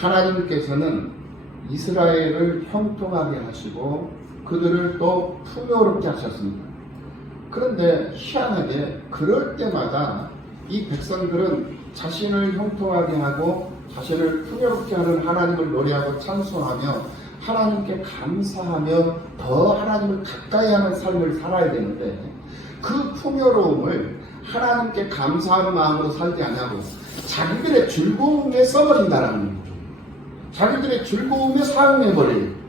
하나님께서는 이스라엘을 형통하게 하시고 그들을 또 풍요롭게 하셨습니다. 그런데 희한하게 그럴 때마다 이 백성들은 자신을 형통하게 하고 자신을 풍요롭게 하는 하나님을 노래하고 찬송하며 하나님께 감사하며 더 하나님을 가까이 하는 삶을 살아야 되는데 그 풍요로움을 하나님께 감사하는 마음으로 살지 않냐고 자기들의 즐거움에 써버린다라는 거죠. 자기들의 즐거움에 사용해버려요.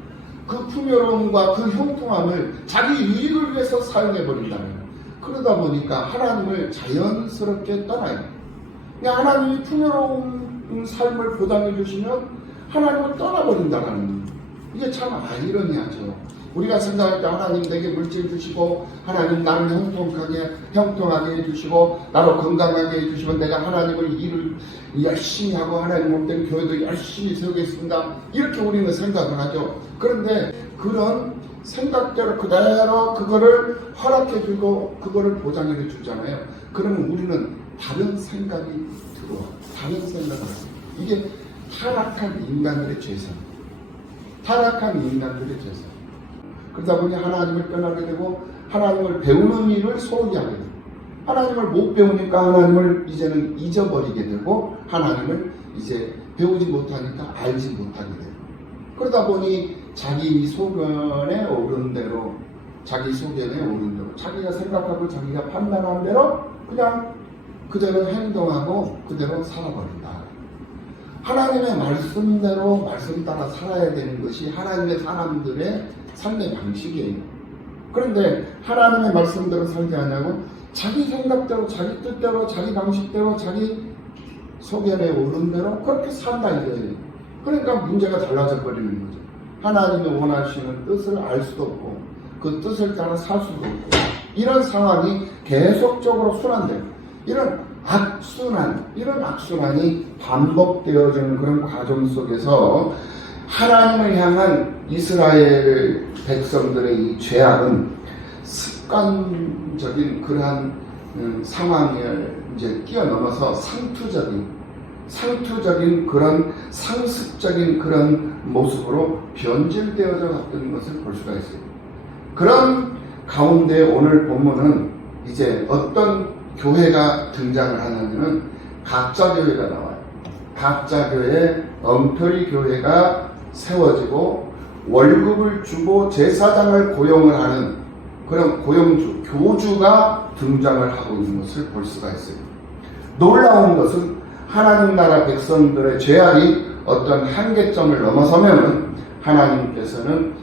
그 풍요로움과 그 형통함을 자기 유익을 위해서 사용해버린다는 거예요. 그러다 보니까 하나님을 자연스럽게 떠나요. 하나님이 풍요로운 삶을 보장해 주시면 하나님을 떠나버린다는 거예요. 이게 참 아이러니하죠. 우리가 생각할 때 하나님 내게 물질 주시고 하나님 나를 형통하게 해주시고 나를 건강하게 해주시면 내가 하나님을 일을 열심히 하고 하나님 몸된 교회도 열심히 세우겠습니다. 이렇게 우리는 생각을 하죠. 그런데 그런 생각대로 그대로 그거를 허락해 주고 그거를 보장해 주잖아요. 그러면 우리는 다른 생각이 들어와. 다른 생각을 하죠. 이게 타락한 인간들의 죄성입니다. 타락한 인간들의 죄성. 그러다 보니 하나님을 떠나게 되고 하나님을 배우는 일을 소홀히 하게 되고 하나님을 못 배우니까 하나님을 이제는 잊어버리게 되고 하나님을 이제 배우지 못하니까 알지 못하게 되고 그러다 보니 자기 소견에 오른 대로 자기가 생각하고 자기가 판단한 대로 그냥 그대로 행동하고 그대로 살아버린다. 하나님의 말씀대로 말씀 따라 살아야 되는 것이 하나님의 사람들의 삶의 방식이에요. 그런데 하나님의 말씀대로 살지 않냐고 자기 생각대로 자기 뜻대로 자기 방식대로 자기 소견에 오른 대로 그렇게 산다 이거예요. 그러니까 문제가 달라져 버리는 거죠. 하나님이 원하시는 뜻을 알 수도 없고 그 뜻을 따라 살 수도 없고 이런 상황이 계속적으로 순환돼요. 이런 악순환이 반복되어지는 그런 과정 속에서 하나님을 향한 이스라엘 백성들의 이 죄악은 습관적인 그러한 상황을 이제 뛰어넘어서 상투적인 그런 상습적인 그런 모습으로 변질되어져 갔던 것을 볼 수가 있어요. 그런 가운데 오늘 본문은 이제 어떤 교회가 등장을 하냐면은 가짜교회가 나와요. 가짜교회, 엉터리 교회가 세워지고 월급을 주고 제사장을 고용을 하는 그런 고용주, 교주가 등장을 하고 있는 것을 볼 수가 있어요. 놀라운 것은 하나님 나라 백성들의 죄악이 어떤 한계점을 넘어서면 하나님께서는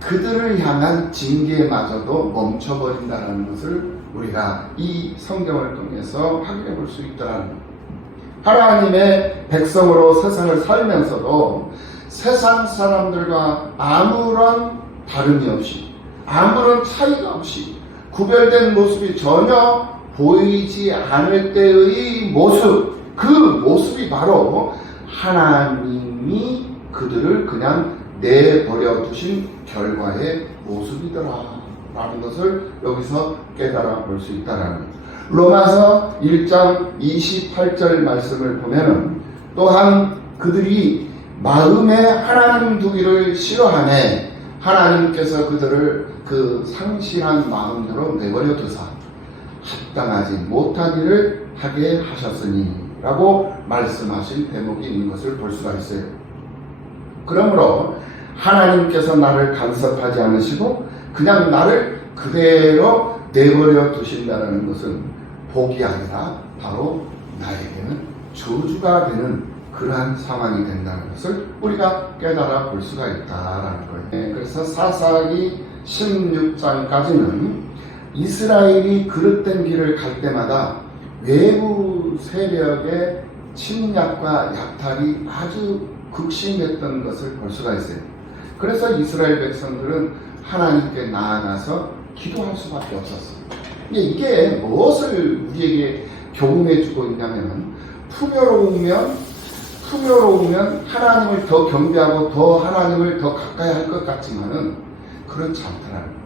그들을 향한 징계마저도 멈춰버린다는 것을 우리가 이 성경을 통해서 확인해 볼 수 있다는 것. 하나님의 백성으로 세상을 살면서도 세상 사람들과 아무런 다름이 없이 아무런 차이가 없이 구별된 모습이 전혀 보이지 않을 때의 모습, 그 모습이 바로 하나님이 그들을 그냥 내버려 두신 결과의 모습이더라 라는 것을 여기서 깨달아 볼 수 있다는 거죠. 로마서 1장 28절 말씀을 보면은 또한 그들이 마음에 하나님 두기를 싫어하네 하나님께서 그들을 그 상실한 마음대로 내버려 두사 합당하지 못한 일을 하게 하셨으니 라고 말씀하신 대목이 있는 것을 볼 수가 있어요. 그러므로 하나님께서 나를 간섭하지 않으시고 그냥 나를 그대로 내버려 두신다는 것은 복이 아니라 바로 나에게는 저주가 되는 그러한 상황이 된다는 것을 우리가 깨달아 볼 수가 있다라는 거예요. 그래서 사사기 16장까지는 이스라엘이 그릇된 길을 갈 때마다 외부 세력의 침략과 약탈이 아주 극심했던 것을 볼 수가 있어요. 그래서 이스라엘 백성들은 하나님께 나아가서 기도할 수밖에 없었어요. 이게 무엇을 우리에게 교훈해 주고 있냐면 풍요로우면 하나님을 더 경배하고 더 하나님을 더 가까이 할 것 같지만은 그렇지 않더라고요.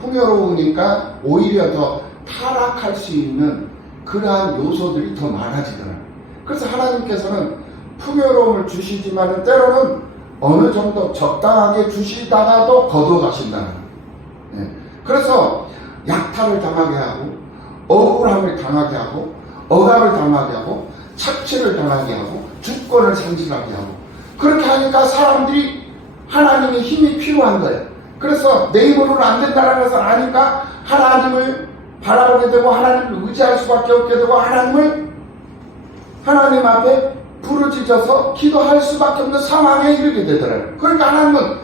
풍요로우니까 오히려 더 타락할 수 있는 그러한 요소들이 더 많아지더라고요. 그래서 하나님께서는 풍요로움을 주시지만 때로는 어느 정도 적당하게 주시다가도 거두어 가신다는 거예요. 예. 그래서 약탈을 당하게 하고 억울함을 당하게 하고 억압을 당하게 하고 착취를 당하게 하고 주권을 상실하게 하고 그렇게 하니까 사람들이 하나님의 힘이 필요한 거예요. 그래서 내 힘으로는 안 된다는 것을 아니까 하나님을 바라보게 되고 하나님을 의지할 수밖에 없게 되고 하나님 앞에 부르짖어서 기도할 수밖에 없는 상황에 이르게 되더라고요. 그러니까 하나님은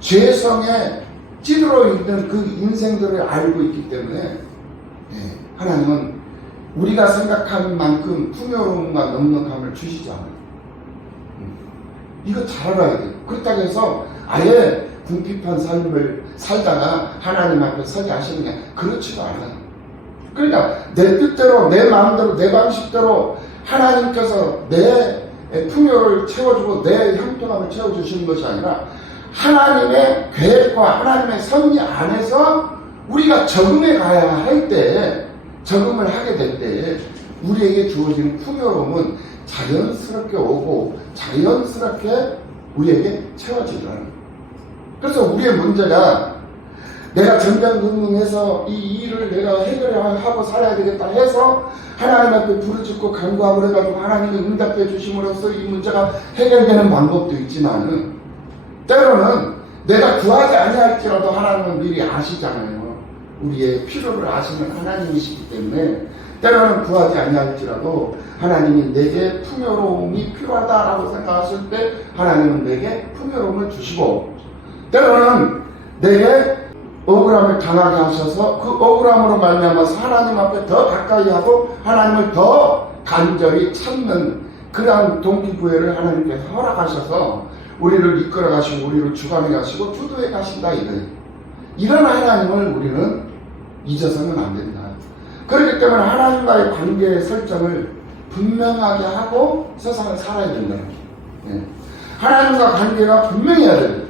죄성에 찌들어 있는 그 인생들을 알고 있기 때문에 하나님은 우리가 생각하는 만큼 풍요로움과 넉넉함을 주시지 않아요. 이거 잘 알아야 돼요. 그렇다고 해서 아예 궁핍한 삶을 살다가 하나님 앞에 서게 하시느냐? 그렇지도 않아요. 그러니까 내 뜻대로 내 마음대로 내 방식대로 하나님께서 내 풍요를 채워주고 내 형통함을 채워주시는 것이 아니라 하나님의 계획과 하나님의 섭리 안에서 우리가 적응해 가야 할 때, 적응을 하게 될 때 우리에게 주어지는 풍요로움은 자연스럽게 오고 자연스럽게 우리에게 채워지더라는 거예요. 그래서 우리의 문제가 내가 전전긍긍해서 이 일을 내가 해결하고 살아야 되겠다 해서 하나님 앞에 부르짖고 간구함을 해가지고 하나님이 응답해 주심으로써 이 문제가 해결되는 방법도 있지만은 때로는 내가 구하지 아니할지라도 하나님은 미리 아시잖아요. 우리의 필요를 아시는 하나님이시기 때문에 때로는 구하지 아니할지라도 하나님이 내게 풍요로움이 필요하다라고 생각하실 때 하나님은 내게 풍요로움을 주시고 때로는 내게 억울함을 당하게 하셔서 그 억울함으로 말미암아서 하나님 앞에 더 가까이 하고 하나님을 더 간절히 찾는 그러한 동기부여를 하나님께서 허락하셔서 우리를 이끌어 가시고 우리를 주관해 가시고 주도해 가신다 이거예요. 이런 하나님을 우리는 잊어서는 안 된다. 그렇기 때문에 하나님과의 관계의 설정을 분명하게 하고 세상을 살아야 된다. 하나님과 관계가 분명해야 돼요.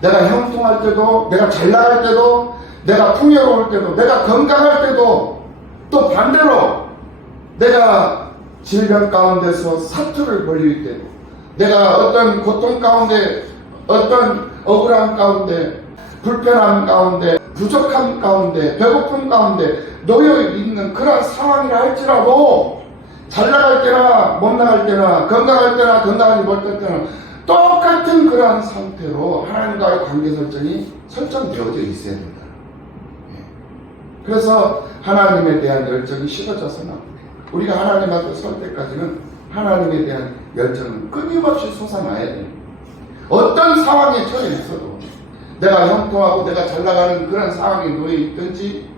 내가 형통할 때도, 내가 잘 나갈 때도, 내가 풍요로울 때도, 내가 건강할 때도, 또 반대로 내가 질병 가운데서 사투를 벌릴 때도, 내가 어떤 고통 가운데, 어떤 억울함 가운데, 불편함 가운데, 부족함 가운데, 배고픔 가운데 놓여 있는 그런 상황이라 할지라도 잘 나갈 때나 못 나갈 때나 건강할 때나 건강하지 못할 때나 똑같은 그러한 상태로 하나님과의 관계 설정이 설정되어져 있어야 된다. 그래서 하나님에 대한 열정이 식어져서는 안 돼요. 우리가 하나님 앞에 설 때까지는 하나님에 대한 열정은 끊임없이 솟아나야 돼요. 어떤 상황에 처해 있어도 내가 형통하고 내가 잘 나가는 그런 상황에 놓여 있든지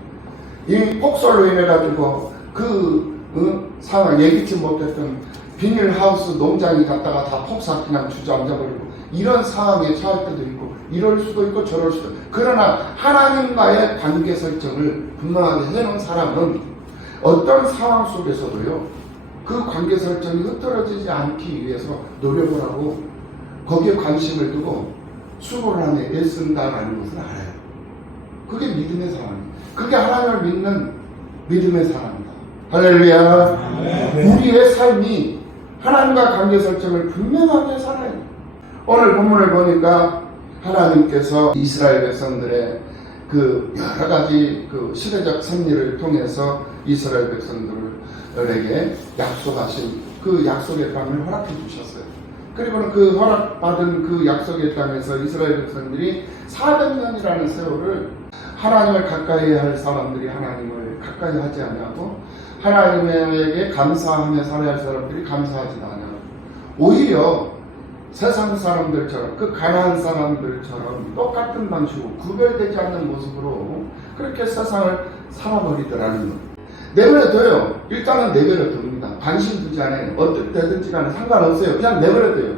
이 폭설로 인해 가지고 상황 예기치 못했던 비닐하우스 농장이 갔다가 다 폭삭 그냥 주저앉아버리고 이런 상황에 처할 때도 있고 이럴 수도 있고 저럴 수도 있고 그러나 하나님과의 관계 설정을 분명하게 해놓은 사람은 어떤 상황 속에서도요 그 관계 설정이 흐트러지지 않기 위해서 노력을 하고 거기에 관심을 두고 수고를 하며 애쓴다라는 것을 알아요. 그게 믿음의 사람입니다. 그게 하나님을 믿는 믿음의 사람입니다. 할렐루야. 우리의 삶이 하나님과 관계 설정을 분명하게 살아야 돼요. 오늘 본문을 보니까 하나님께서 이스라엘 백성들의 그 여러 가지 그 시대적 섭리를 통해서 이스라엘 백성들에게 약속하신 그 약속의 땅을 허락해 주셨어요. 그리고는 그 허락받은 그 약속의 땅에서 이스라엘 백성들이 400년이라는 세월을 하나님을 가까이 할 사람들이 하나님을 가까이 하지 않냐고 하나님에게 감사하며 살아야 할 사람들이 감사하지 않냐고 오히려 세상 사람들처럼 그 가난한 사람들처럼 똑같은 방식으로 구별되지 않는 모습으로 그렇게 세상을 살아버리더라는 것. 내버려둬요. 일단은 내버려둡니다. 관심 두지 않아요. 어떻게 되든지 간에 상관없어요. 그냥 내버려둬요.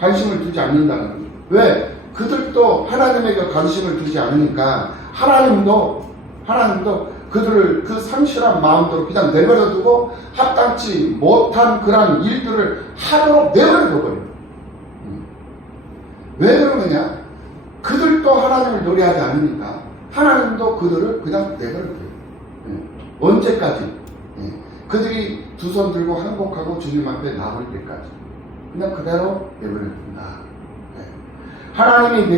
관심을 두지 않는다는 거예요. 왜? 그들도 하나님에게 관심을 두지 않으니까 하나님도 그들을 그 상실한 마음대로 그냥 내버려두고 합당치 못한 그런 일들을 하도록 내버려둬버려요. 왜 그러느냐? 그들도 하나님을 노래하지 않으니까 하나님도 그들을 그냥 내버려둬요. 언제까지? 그들이 두 손 들고 항복하고 주님 앞에 나올 때까지. 그냥 그대로 내버려둔다. 하나님의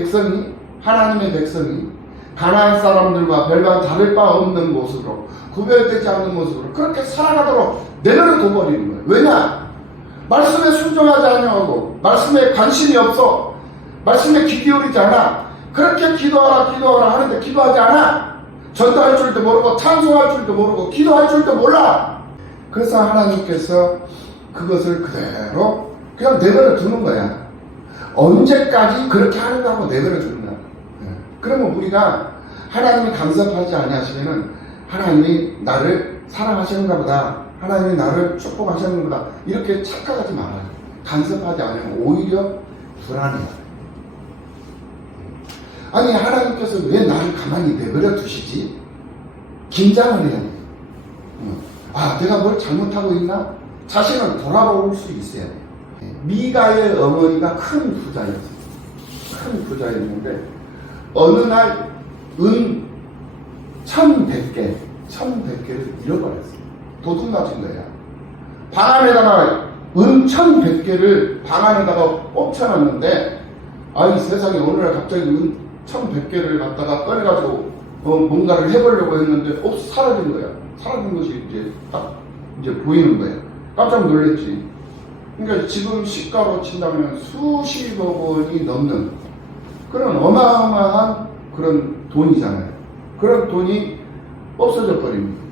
백성이 가나안 사람들과 별반 다를 바 없는 모습으로, 구별되지 않는 모습으로 그렇게 살아가도록 내버려 둬버리는 거예요. 왜냐? 말씀에 순종하지 않냐고, 말씀에 관심이 없어, 말씀에 귀 기울이지 않아. 그렇게 기도하라 하는데 기도하지 않아. 전도할 줄도 모르고, 찬송할 줄도 모르고, 기도할 줄도 몰라. 그래서 하나님께서 그것을 그대로 그냥 내버려 두는 거야. 언제까지 그렇게 하는다고 내버려 두는 거야. 그러면 우리가 하나님이 간섭하지 아니하시면은 하나님이 나를 사랑하시는가 보다, 하나님이 나를 축복하시는가 보다, 이렇게 착각하지 말아요. 간섭하지 않으면 오히려 불안해요. 아니, 하나님께서 왜 나를 가만히 내버려 두시지? 긴장을 해야 돼요. 내가 뭘 잘못하고 있나? 자신을 돌아볼 수 있어야 돼요. 미가의 어머니가 큰 부자였어요. 큰 부자였는데 어느 날 은 1100개를 잃어버렸어요. 도둑 맞은 거야. 방 안에다가 은 1100개를 방 안에다가 엎쳐놨는데, 아이 세상에, 어느 날 갑자기 은 1100개를 갖다가 꺼내가지고 뭔가를 해보려고 했는데 사라진 거야. 사라진 것이 이제 보이는 거야. 깜짝 놀랐지. 그러니까 지금 시가로 친다면 수십억 원이 넘는 그런 어마어마한 그런 돈이잖아요. 그런 돈이 없어져 버립니다.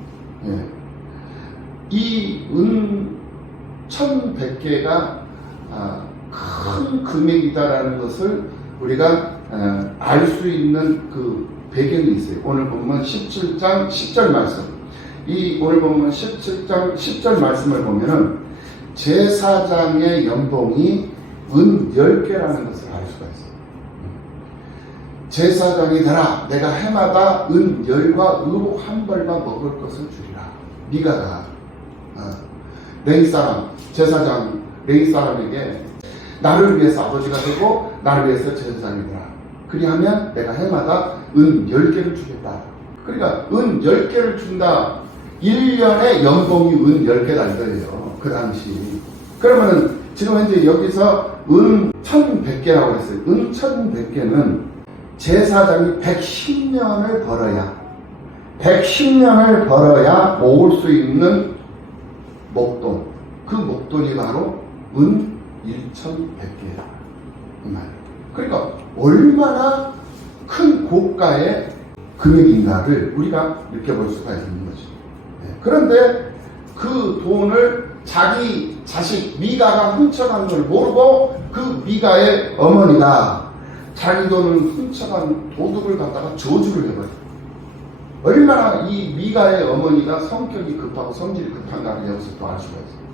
이 은 1100개가 큰 금액이다라는 것을 우리가 알 수 있는 그 배경이 있어요. 오늘 보면 17장 10절 말씀. 오늘 보면 17장 10절 말씀을 보면은 제사장의 연봉이 은 10개라는 것을 알 수가 있어요. 제사장이 되라. 내가 해마다 은 10과 의복 한 벌만 먹을 것을 주리라. 미가가 레위 사람, 제사장 레위 사람에게 나를 위해서 아버지가 되고 나를 위해서 제사장이 되라. 그리하면 내가 해마다 은 10개를 주겠다. 그러니까 은 10개를 준다. 1년에 연봉이 은 10개다 이거예요. 그 당시. 그러면은 지금 현재 여기서 은 1100개라고 했어요. 은 1100개는 제사장이 110년을 벌어야 모을 수 있는 목돈. 그 목돈이 바로 은 1100개야. 이 말. 그러니까 얼마나 큰 고가의 금액인가를 우리가 느껴볼 수가 있는 거죠. 그런데 그 돈을 자기 자식 미가가 훔쳐간 걸 모르고 그 미가의 어머니가 자기 돈을 훔쳐간 도둑을 갖다가 저주를 해버려요. 얼마나 이 미가의 어머니가 성격이 급하고 성질이 급한가를 여기서 또 알 수가 있어요.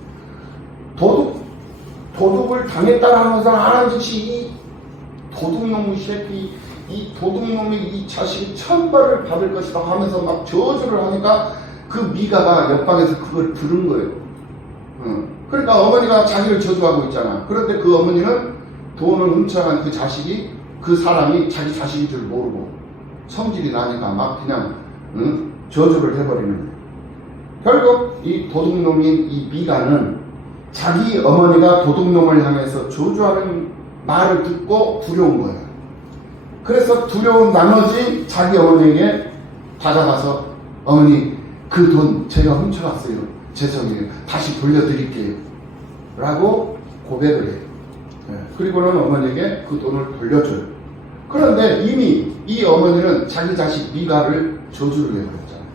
도둑을 당했다라는 사람 안 한 짓이 이 도둑놈의 새끼, 이 도둑놈이 이 자식이 천벌을 받을 것이다 하면서 막 저주를 하니까 그 미가가 옆방에서 그걸 들은 거예요. 그러니까 어머니가 자기를 저주하고 있잖아. 그런데 그 어머니는 돈을 훔쳐간 그 자식이, 그 사람이 자기 자식인 줄 모르고 성질이 나니까 막 그냥 저주를 해버리는 거예요. 결국 이 도둑놈인 이 미가는 자기 어머니가 도둑놈을 향해서 저주하는 말을 듣고 두려운 거예요. 그래서 두려운 나머지 자기 어머니에게 다가가서 어머니 그 돈 제가 훔쳐갔어요. 죄송해요. 다시 돌려드릴게요. 라고 고백을 해요. 그리고는 어머니에게 그 돈을 돌려줘요. 그런데 이미 이 어머니는 자기 자식 미가를 저주를 해버렸잖아요.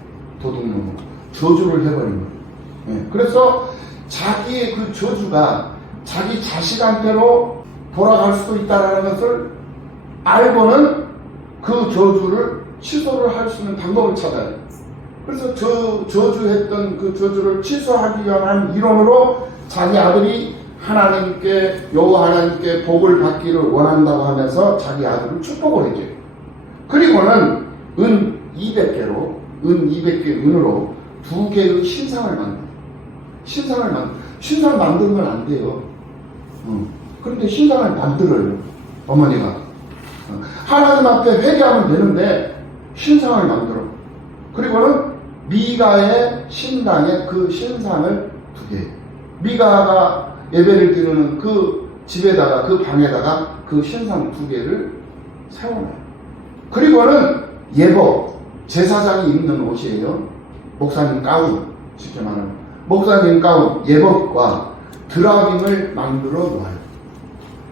도둑놈으로 저주를 해버린 거예요. 그래서 자기의 그 저주가 자기 자식한테로 돌아갈 수도 있다는 것을 알고는 그 저주를 취소를 할 수 있는 방법을 찾아요. 그래서 저주했던 그 저주를 취소하기 위한 이론으로 자기 아들이 하나님께, 여호와 하나님께 복을 받기를 원한다고 하면서 자기 아들을 축복을 해줘요. 그리고는 은 200개로, 은 200개 은으로 2개의 신상을 만들어요. 신상을 만들면 안 돼요. 그런데 신상을 만들어요. 어머니가. 하나님 앞에 회개하면 되는데 신상을 만들어. 그리고는 미가의 신당에 그 신상을 두게. 미가가 예배를 드리는 그 집에다가 그 방에다가 그 신상 2개를 세워놔요. 그리고는 예복, 제사장이 입는 옷이에요. 목사님 가운, 쉽게 말하면 목사님 가운, 예복과 드라빔을 만들어 놓아요.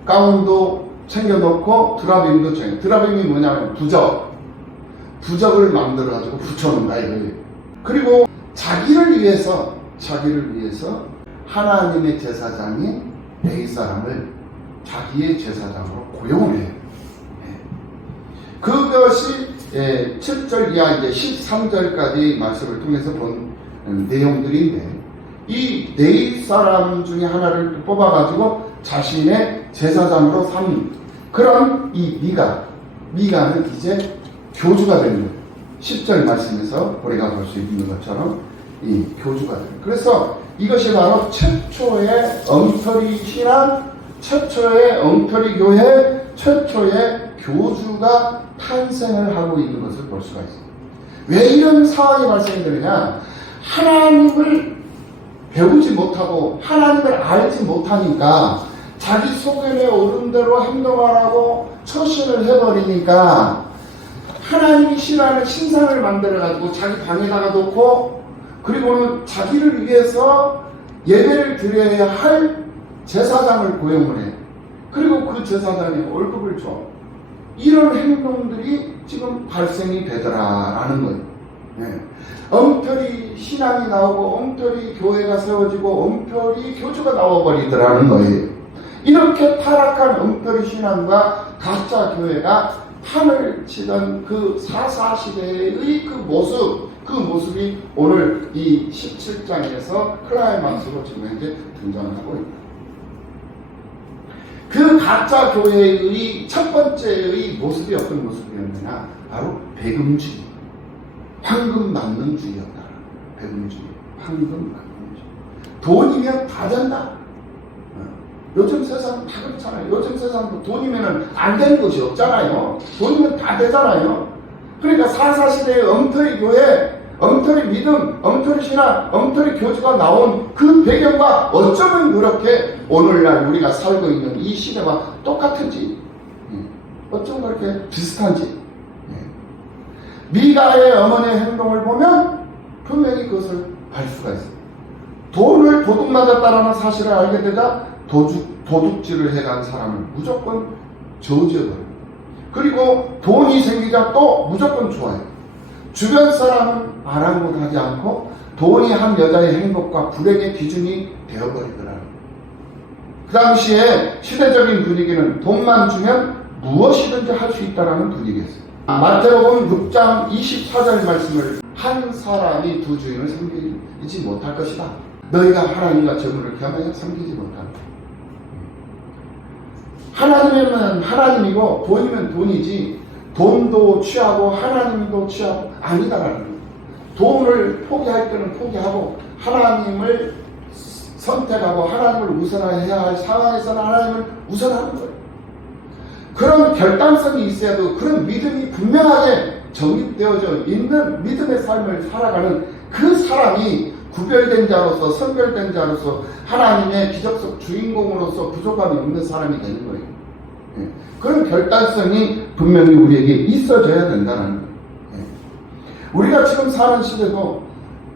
가운도 챙겨놓고 드라빔도 챙겨. 드라빔이 뭐냐면 부적을 만들어가지고 붙여놓은 거예요. 그리고 자기를 위해서 하나님의 제사장이 레위 사람을 자기의 제사장으로 고용을 해요. 그것이 7절 이하 이제 13절까지 말씀을 통해서 본 내용들인데, 이 레위 사람 중에 하나를 뽑아가지고 자신의 제사장으로 삼은 그런 이 미가는 이제 교주가 되는 거예요. 10절 말씀에서 우리가 볼 수 있는 것처럼 이 교주가 되는 거예요. 그래서 이것이 바로 최초의 엉터리 신앙, 최초의 엉터리 교회, 최초의 교주가 탄생을 하고 있는 것을 볼 수가 있습니다. 왜 이런 상황이 발생되느냐? 하나님을 배우지 못하고 하나님을 알지 못하니까 자기 소견에 오른 대로 행동하라고 처신을 해버리니까 하나님이 싫어하는 신상을 만들어가지고 자기 방에다가 놓고, 그리고는 자기를 위해서 예배를 드려야 할 제사장을 고용을 해. 그리고 그 제사장이 월급을 줘. 이런 행동들이 지금 발생이 되더라라는 거예요. 네. 엉터리 신앙이 나오고 엉터리 교회가 세워지고 엉터리 교주가 나와버리더라는 거예요. 이렇게 타락한 엉터리 신앙과 가짜 교회가 판을 치던 그 사사시대의 그 모습이 오늘 이 17장에서 클라이막스로 지금 현재 등장하고 있다. 그 가짜 교회의 첫 번째의 모습이 어떤 모습이었느냐? 바로 배금주의, 황금만능주의였다. 배금주의, 황금만능주의. 돈이면 다 된다. 요즘 세상 다 그렇잖아요. 요즘 세상도 돈이면 안 되는 것이 없잖아요. 돈이면 다 되잖아요. 그러니까 사사시대의 엉터리 교회, 엉터리 믿음, 엉터리 신앙, 엉터리 교주가 나온 그 배경과 어쩌면 그렇게 오늘날 우리가 살고 있는 이 시대와 똑같은지, 어쩌면 그렇게 비슷한지. 미가의 어머니의 행동을 보면 분명히 그것을 알 수가 있어요. 돈을 도둑맞았다는 사실을 알게 되자 도둑질을 해간 사람은 무조건 저지어버려요. 그리고 돈이 생기자 또 무조건 좋아요. 주변 사람은 아랑곳하지 않고 돈이 한 여자의 행복과 불행의 기준이 되어버리더라고요. 그 당시에 시대적인 분위기는 돈만 주면 무엇이든지 할 수 있다는 분위기였어요. 마태복음 6장 24절 말씀을, 한 사람이 두 주인을 섬기지 못할 것이다. 너희가 하나님과 재물을 겸하여 섬기지 못한다. 하나님이면 하나님이고 돈이면 돈이지, 돈도 취하고 하나님도 취하고 아니다라는 거예요. 돈을 포기할 때는 포기하고 하나님을 선택하고 하나님을 우선해야 할 상황에서는 하나님을 우선하는 거예요. 그런 결단성이 있어야도 그런 믿음이 분명하게 정립되어져 있는 믿음의 삶을 살아가는 그 사람이 구별된 자로서, 선별된 자로서, 하나님의 기적적 주인공으로서 부족함이 없는 사람이 되는 거예요. 그런 결단성이 분명히 우리에게 있어져야 된다는 거예요. 우리가 지금 사는 시대도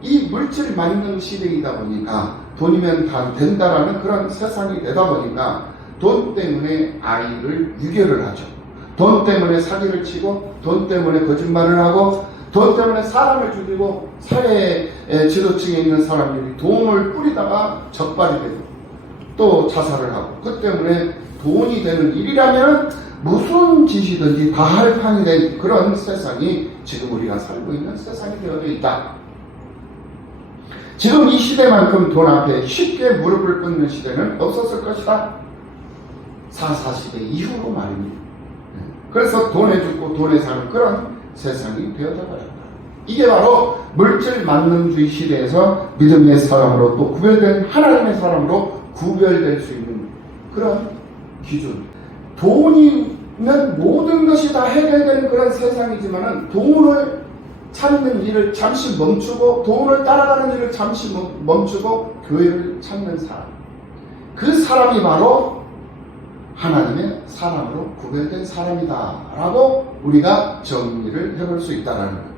이 물질 만능 시대이다 보니까 돈이면 다 된다라는 그런 세상이 되다 보니까 돈 때문에 아이를 유괴를 하죠. 돈 때문에 사기를 치고, 돈 때문에 거짓말을 하고, 돈 때문에 사람을 죽이고, 사회 지도층에 있는 사람들이 돈을 뿌리다가 적발이 되고 또 자살을 하고, 그 때문에 돈이 되는 일이라면 무슨 짓이든지 다 할 판이 된 그런 세상이 지금 우리가 살고 있는 세상이 되어져 있다. 지금 이 시대만큼 돈 앞에 쉽게 무릎을 꿇는 시대는 없었을 것이다. 사사시대 이후로 말입니다. 그래서 돈에 죽고 돈에 사는 그런 세상이 되어져 버렸다. 이게 바로 물질 만능주의 시대에서 믿음의 사람으로 또 구별된 하나님의 사람으로 구별될 수 있는 그런 기준. 돈이면 모든 것이 다 해결되는 그런 세상이지만은 돈을 찾는 일을 잠시 멈추고, 돈을 따라가는 일을 잠시 멈추고 교회를 찾는 사람, 그 사람이 바로 하나님의 사람으로 구별된 사람이다 라고 우리가 정리를 해볼 수 있다는 거예요.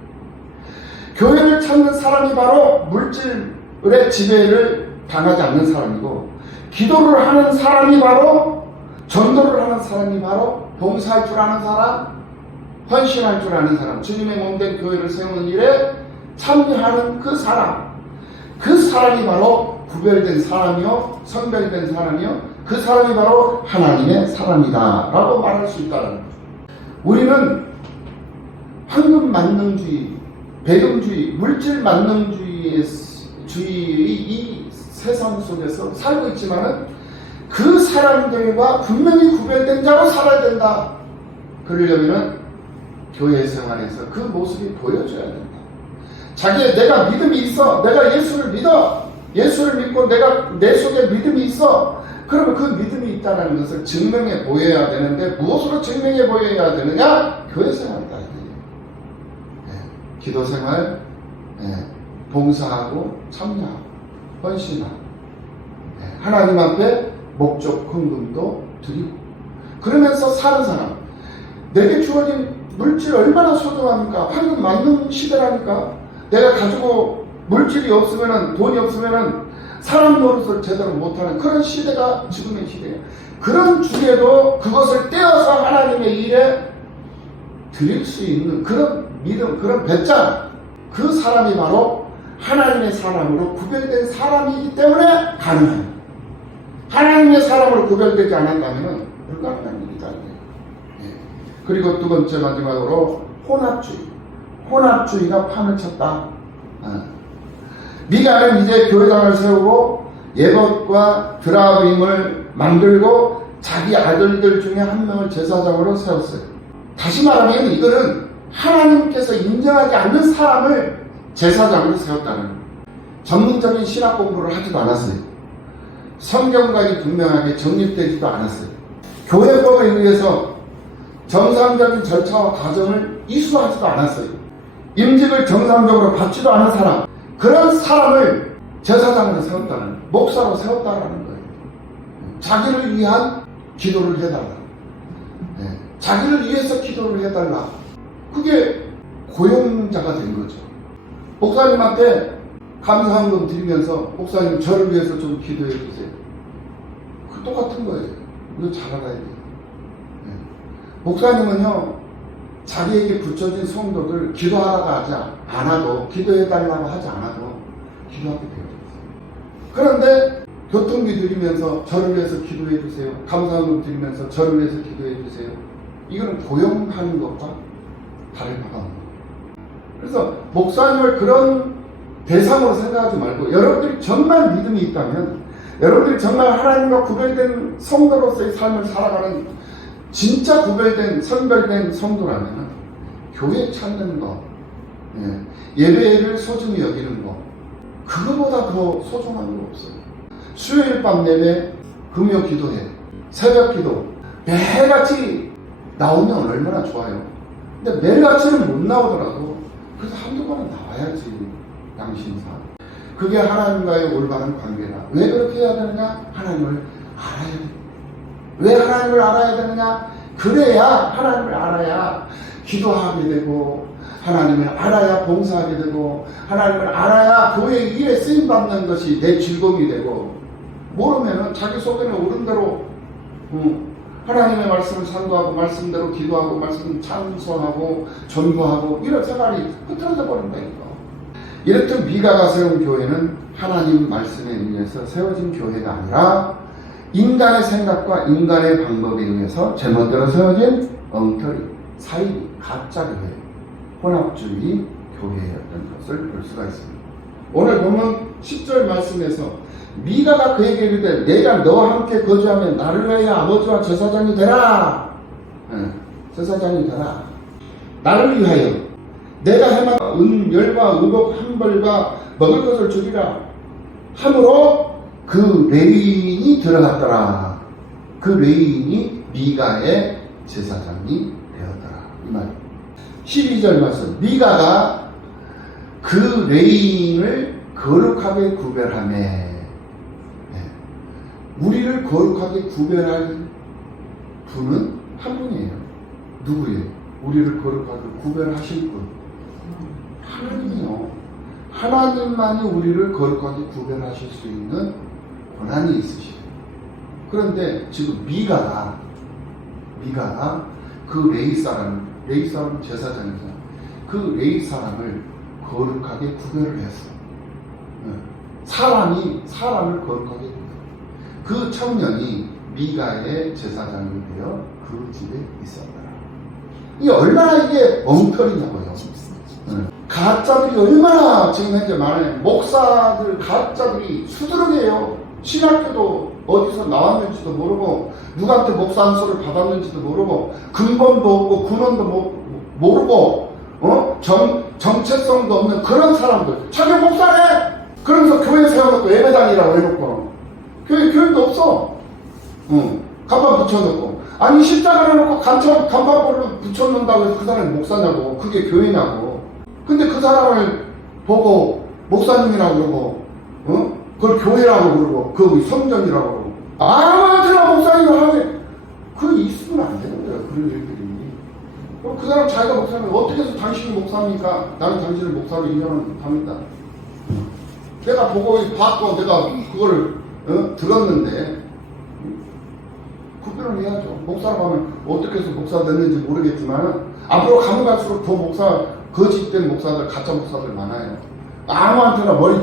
교회를 찾는 사람이 바로 물질의 지배를 당하지 않는 사람이고, 기도를 하는 사람이 바로, 전도를 하는 사람이 바로, 봉사할 줄 아는 사람, 헌신할 줄 아는 사람, 주님의 몸된 교회를 세우는 일에 참여하는 그 사람이 바로 구별된 사람이요, 선별된 사람이요, 그 사람이 바로 하나님의 사람이다 라고 말할 수 있다는 거죠. 우리는 황금 만능주의, 배경주의, 물질 만능주의의 이 세상 속에서 살고 있지만은 그 사람들과 분명히 구별된 자로 살아야 된다. 그러려면은 교회 생활에서 그 모습이 보여줘야 된다. 내가 믿음이 있어, 내가 예수를 믿어, 예수를 믿고 내가 내 속에 믿음이 있어, 그러면 그 믿음이 있다는 것을 증명해 보여야 되는데, 무엇으로 증명해 보여야 되느냐? 교회 생활이다. 기도 생활, 봉사하고 참여하고 헌신하고, 하나님 앞에 목적 헌금도 드리고, 그러면서 사는 사람. 내게 주어진 물질 얼마나 소중합니까? 황금 만능 시대라니까. 내가 가지고 물질이 없으면은, 돈이 없으면은 사람 노릇을 제대로 못하는 그런 시대가 지금의 시대예요. 그런 중에도 그것을 떼어서 하나님의 일에 드릴 수 있는 그런 믿음, 그런 배짱, 그 사람이 바로 하나님의 사람으로 구별된 사람이기 때문에 가능합니다. 하나님의 사람으로 구별되지 않았다면 불가능한 일이다. 그리고 두 번째, 마지막으로 혼합주의가 판을 쳤다. 미가는 이제 교회당을 세우고 예봇과 드라빔을 만들고 자기 아들들 중에 한 명을 제사장으로 세웠어요. 다시 말하면 이거는 하나님께서 인정하지 않는 사람을 제사장으로 세웠다는 거예요. 전문적인 신학 공부를 하지도 않았어요. 성경관이 분명하게 정립되지도 않았어요. 교회법에 의해서 정상적인 절차와 과정을 이수하지도 않았어요. 임직을 정상적으로 받지도 않은 사람, 그런 사람을 제사장으로 세웠다는 거예요. 목사로 세웠다라는 거예요. 자기를 위한 기도를 해달라. 자기를 위해서 기도를 해달라. 그게 고용자가 된 거죠. 목사님한테 감사헌금 드리면서, 목사님 저를 위해서 좀 기도해 주세요. 그 똑같은 거예요. 이거 잘 알아야 돼요. 목사님은요, 자기에게 붙여진 성도들 기도하라고 하지 않아도, 기도해달라고 하지 않아도 기도하게 되어졌어요. 그런데 교통비 드리면서 저를 위해서 기도해 주세요. 감사헌금 드리면서 저를 위해서 기도해 주세요. 이거는 고용하는 것과 다를 바가 없는 거예요. 그래서 목사님을 그런 대상으로 생각하지 말고, 여러분들이 정말 믿음이 있다면, 여러분들이 정말 하나님과 구별된 성도로서의 삶을 살아가는 진짜 구별된, 선별된 성도라면 교회 찾는 거, 예배를 소중히 여기는 거, 그거보다 더 소중한 거 없어요. 수요일 밤 내내 금요 기도회, 새벽 기도 매일같이 나오면 얼마나 좋아요. 근데 매일같이는 못 나오더라도 그래서 한두 번은 나와야지. 양심사. 그게 하나님과의 올바른 관계다. 왜 그렇게 해야 되느냐? 하나님을 알아야 돼. 왜 하나님을 알아야 되느냐? 그래야, 하나님을 알아야 기도하게 되고, 하나님을 알아야 봉사하게 되고, 하나님을 알아야 교회 일에 쓰임받는 것이 내 즐거움이 되고, 모르면은 자기 속에는 옳은 대로 하나님의 말씀을 상고하고, 말씀대로 기도하고, 말씀 찬송하고, 전도하고, 이런 생활이 흐트러져 버린다니까. 이렇듯 미가가 세운 교회는 하나님 말씀에 의해서 세워진 교회가 아니라 인간의 생각과 인간의 방법에 의해서 제멋대로 세워진 엉터리, 사이, 가짜 교회, 혼합주의 교회였던 것을 볼 수가 있습니다. 오늘 보면 10절 말씀에서 미가가 그에게 이르되 내가 너와 함께 거주하면 나를 위하여 아버지와 제사장이 되라. 제사장이 되라. 나를 위하여 내가 해만 은, 열과 의복 한 벌과 먹을 것을 주리라 함으로 그 레위인이 들어갔더라. 그 레위인이 미가의 제사장이 되었더라. 이 말이에요. 12절 말씀. 미가가 그 레위인을 거룩하게 구별하매, 우리를 거룩하게 구별할 분은 한 분이에요. 누구예요? 우리를 거룩하게 구별하실 분. 하나님이요. 하나님만이 우리를 거룩하게 구별하실 수 있는 권한이 있으시죠. 그런데 지금 미가가 그 레위 사람은 제사장이잖아. 그 레위 사람을 거룩하게 구별을 했어. 사람을 거룩하게 구별. 그 청년이 미가의 제사장이 되어 그 집에 있었더라. 이게 얼마나 이게 엉터리냐고요. 가짜들이 얼마나 지금 현재 많아요. 목사들 가짜들이 수두룩해요. 신학교도 어디서 나왔는지도 모르고 누구한테 목사 안수를 받았는지도 모르고 근본도 없고 근원도 모르고 정체성도 없는 그런 사람들. 자기 목사래! 그러면서 교회 세워놓고 예배당이라고 해놓고 교회도 없어. 간판 붙여놓고. 아니 십자가를 놓고 간판을 붙여놓는다고 해서 그 사람이 목사냐고. 그게 교회냐고. 근데 그 사람을 보고 목사님이라고 그러고 그걸 교회라고 그러고 그걸 성전이라고 그러고 아무한테나 목사님을 하지. 그거 있으면 안 되는 거예요. 그런 일들이. 그 사람 자기가 목사면 어떻게 해서 당신이 목사입니까? 나는 당신을 목사로 인정합니다. 내가 보고 봤고 내가 그거를 들었는데 구별을 해야죠. 목사라고 하면 어떻게 해서 목사가 됐는지 모르겠지만 앞으로 가면 갈수록 더 거짓된 목사들, 가짜 목사들 많아요. 아무한테나 머리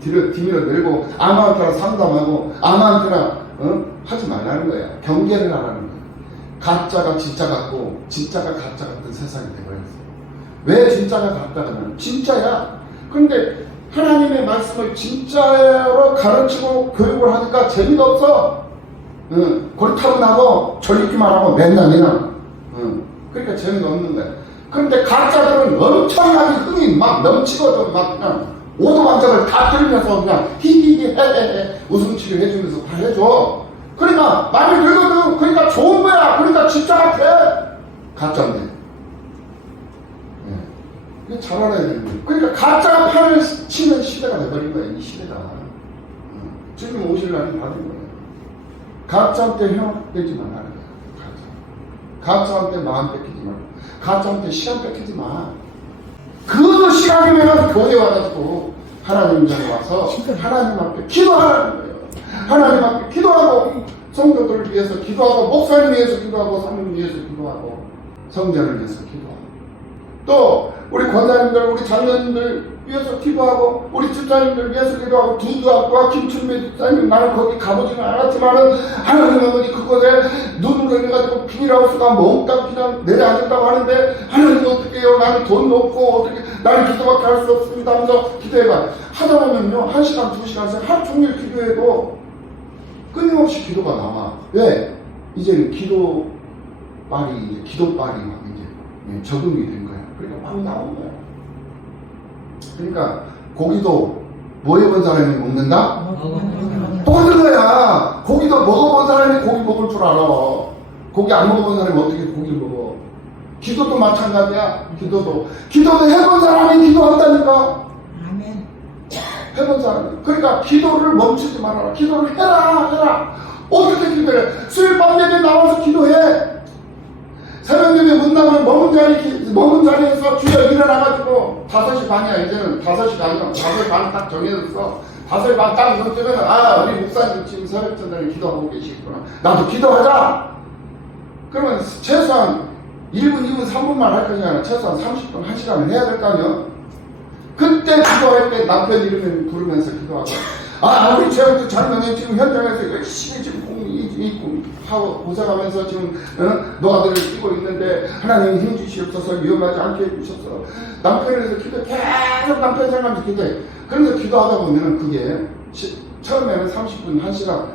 뒤밀어 내리고 아무한테나 상담하고 아무한테나 하지 말라는 거야. 경계를 하라는 거야. 가짜가 진짜 같고 진짜가 가짜 같은 세상이 되어버렸어요. 왜 진짜가 같다면 진짜야. 그런데 하나님의 말씀을 진짜로 가르치고 교육을 하니까 재미가 없어. 고리타분하고 졸리기만 하고 맨날 그러니까 재미가 없는 거야. 그런데 가짜들은 엄청나게 흥이 막 넘치거든. 막 그냥 오도만장을 다 들으면서 그냥 히히히 헤헤헤 웃음치료 해주면서 다 해줘. 그러니까 마음에 들거든. 그러니까 좋은 거야. 그러니까 진짜 같아. 가짜인데. 이게 잘 알아야 되는 거예요. 그러니까 가짜가 판을 치는 시대가 돼버린 거야. 이 시대가. 지금 오실 날이 받은 거예요. 가짜한테 형 뺏지 말라는 거야. 가짜한테 마음 뺏기지 말고. 가짜한테 시간 뺏기지 마. 그 시간이면 교회 와가지고 하나님 전에 와서 하나님 앞에 기도하라는 거예요. 하나님 앞에 기도하고 성도들을 위해서 기도하고 목사님 위해서 기도하고 사모님 위해서 기도하고 성전을 위해서 기도하고 또 우리 권사님들 우리 장로님들 위해서 기도하고 우리 집사님들 위해서 기도하고 두두학과 김춘배 집사님 나는 거기 가보지는 않았지만은 하나님 어머니 그곳에 눈으로 해가지고 비닐하우스가 몽땅 그냥 내려앉았다고 하는데 하나님 어떻게 해요? 나는 돈도 없고 어떻게 나는 기도밖에 할 수 없습니다 하면서 기도해봐. 하다 보면요 1시간 2시간씩 하루 종일 기도해도 끊임없이 기도가 나와. 왜? 이제는 기도빨이 막 이제 적응이 된 거야. 그러니까 막 나온 거야. 그러니까 고기도 뭐 해본 사람이 먹는다? 똑같은 거야. 고기도 먹어본 사람이 고기 먹을 줄 알아. 고기 안 먹어본 사람이 어떻게 고기를 먹어? 기도도 마찬가지야. 기도도 해본 사람이 기도한다니까. 아멘. 해본 사람이. 그러니까 기도를 멈추지 말아라. 기도를 해라. 어떻게 기도해? 수요일 밤 예배 나와서 기도해. 새벽 예배 못 나오면 먹은 자리에서 주여 일어나가지고 5시 반이야. 이제는 5시가 아니라 5시 반 딱 정해졌어. 5시 반 딱 넘으면 우리 목사님 지금 새벽 전에 기도하고 계시구나. 나도 기도하자. 그러면 최소한 1분, 2분, 3분만 할 거냐. 아니라 최소한 30분, 1시간을 해야 될 거 아니야. 그때 기도할 때 남편 이름을 부르면서 기도하고 우리 최영수 장로님 지금 현장에서 열심히 지금 하고 고생하면서 지금 노가다를 뛰고 있는데 하나님 힘 주시옵소서 위험하지 않게 해주셔서 남편에서 기도 계속 남편 생각하면서 기도해. 그래서 기도하다 보면 그게 처음에는 30분, 1시간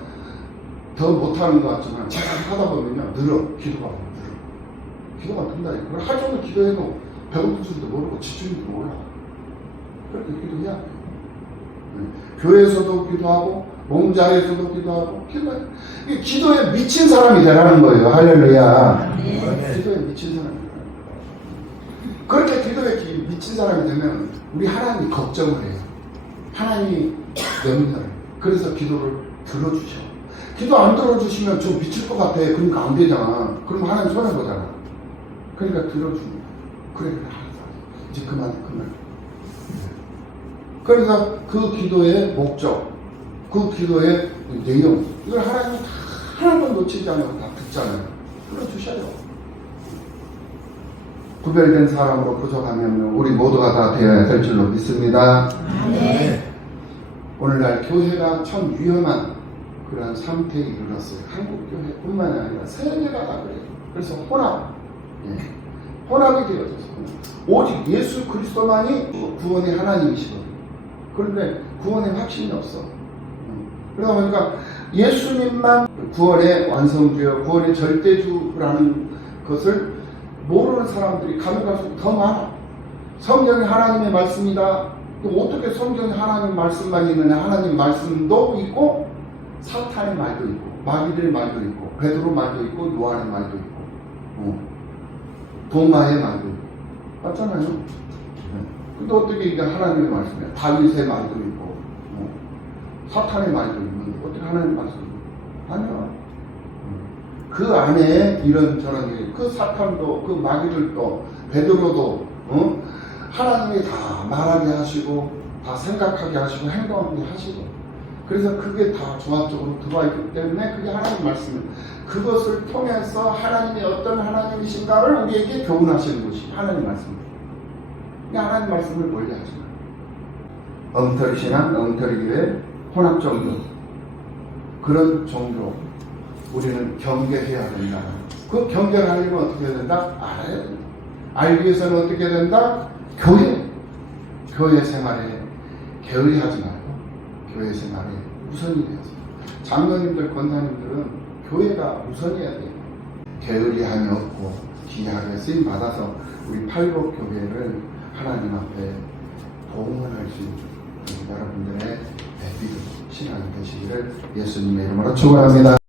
더 못하는 것 같지만 하다 보면요 기도가 든다니까. 그걸 하루 종일 기도해도 배고픈 줄도 모르고 지출도 몰라. 그렇게 기도해야 돼. 교회에서도 기도하고 몸자리에서도 기도하고 기도에 미친 사람이 되라는 거예요. 할렐루야. 기도에 미친 사람이 되라는 거예요. 그렇게 기도에 미친 사람이 되면 우리 하나님이 걱정을 해요. 하나님이 염려를. 그래서 기도를 들어주셔. 기도 안 들어주시면 저 미칠 것 같아. 그러니까 안 되잖아. 그럼 하나님 손해보잖아. 그러니까 들어줍니다. 그래, 이제 그만해. 그래서 그 기도의 목적, 그 기도의 내용, 이걸 하나님이 다 하나도 놓치지 않고 다 듣잖아요. 들어주셔요. 구별된 사람으로 부족하면 우리 모두가 다 되어야 될 줄로 믿습니다. 네. 오늘날 교회가 참 위험한 그러한 상태에 이르렀어요. 한국 교회뿐만 아니라 세계가 다 그래요. 그래서 혼합, 혼합이 되어져서 오직 예수 그리스도만이 구원의 하나님이시거든요. 그런데 구원의 확신이 없어. 그러다 보니까 예수님만 구원의 완성주여, 구원의 절대주라는 것을 모르는 사람들이 가면 갈수록 더 많아. 성경이 하나님의 말씀이다. 또 어떻게 성경이 하나님의 말씀만 있느냐? 하나님의 말씀도 있고 사탄의 말도 있고 마귀들의 말도 있고 베드로 말도 있고 요한의 말도 있고 도마의 말도 있고 맞잖아요. 근데 어떻게 이게 하나님의 말씀이야? 다윗의 말도 있고 사탄의 말도 있는데 어떻게 하나님의 말씀이 아니야. 그 안에 이런저런 일, 그 사탄도, 그 마귀들도, 베드로도, 하나님이 다 말하게 하시고, 다 생각하게 하시고, 행동하게 하시고. 그래서 그게 다 종합적으로 들어와 있기 때문에 그게 하나님 말씀을, 그것을 통해서 하나님이 어떤 하나님이신가를 우리에게 교훈하시는 것이 하나님 말씀입니다. 하나님 말씀을 멀리 하지 마요. 엉터리 신앙, 엉터리 교회, 혼합 종교. 그런 종교. 우리는 경계해야 된다. 그 경계를 하려면 어떻게 해야 된다? 알아야 된다. 알기 위해서는 어떻게 해야 된다? 교회 생활에 게으리하지 말고 교회 생활에 우선이 되어서 장로님들, 권사님들은 교회가 우선이어야 돼요. 게으리함이 없고 귀하게 쓰임 받아서 우리 팔복 교회를 하나님 앞에 봉헌할 수 있는 여러분들의 믿음, 신앙이 되시기를 예수님의 이름으로 축원합니다.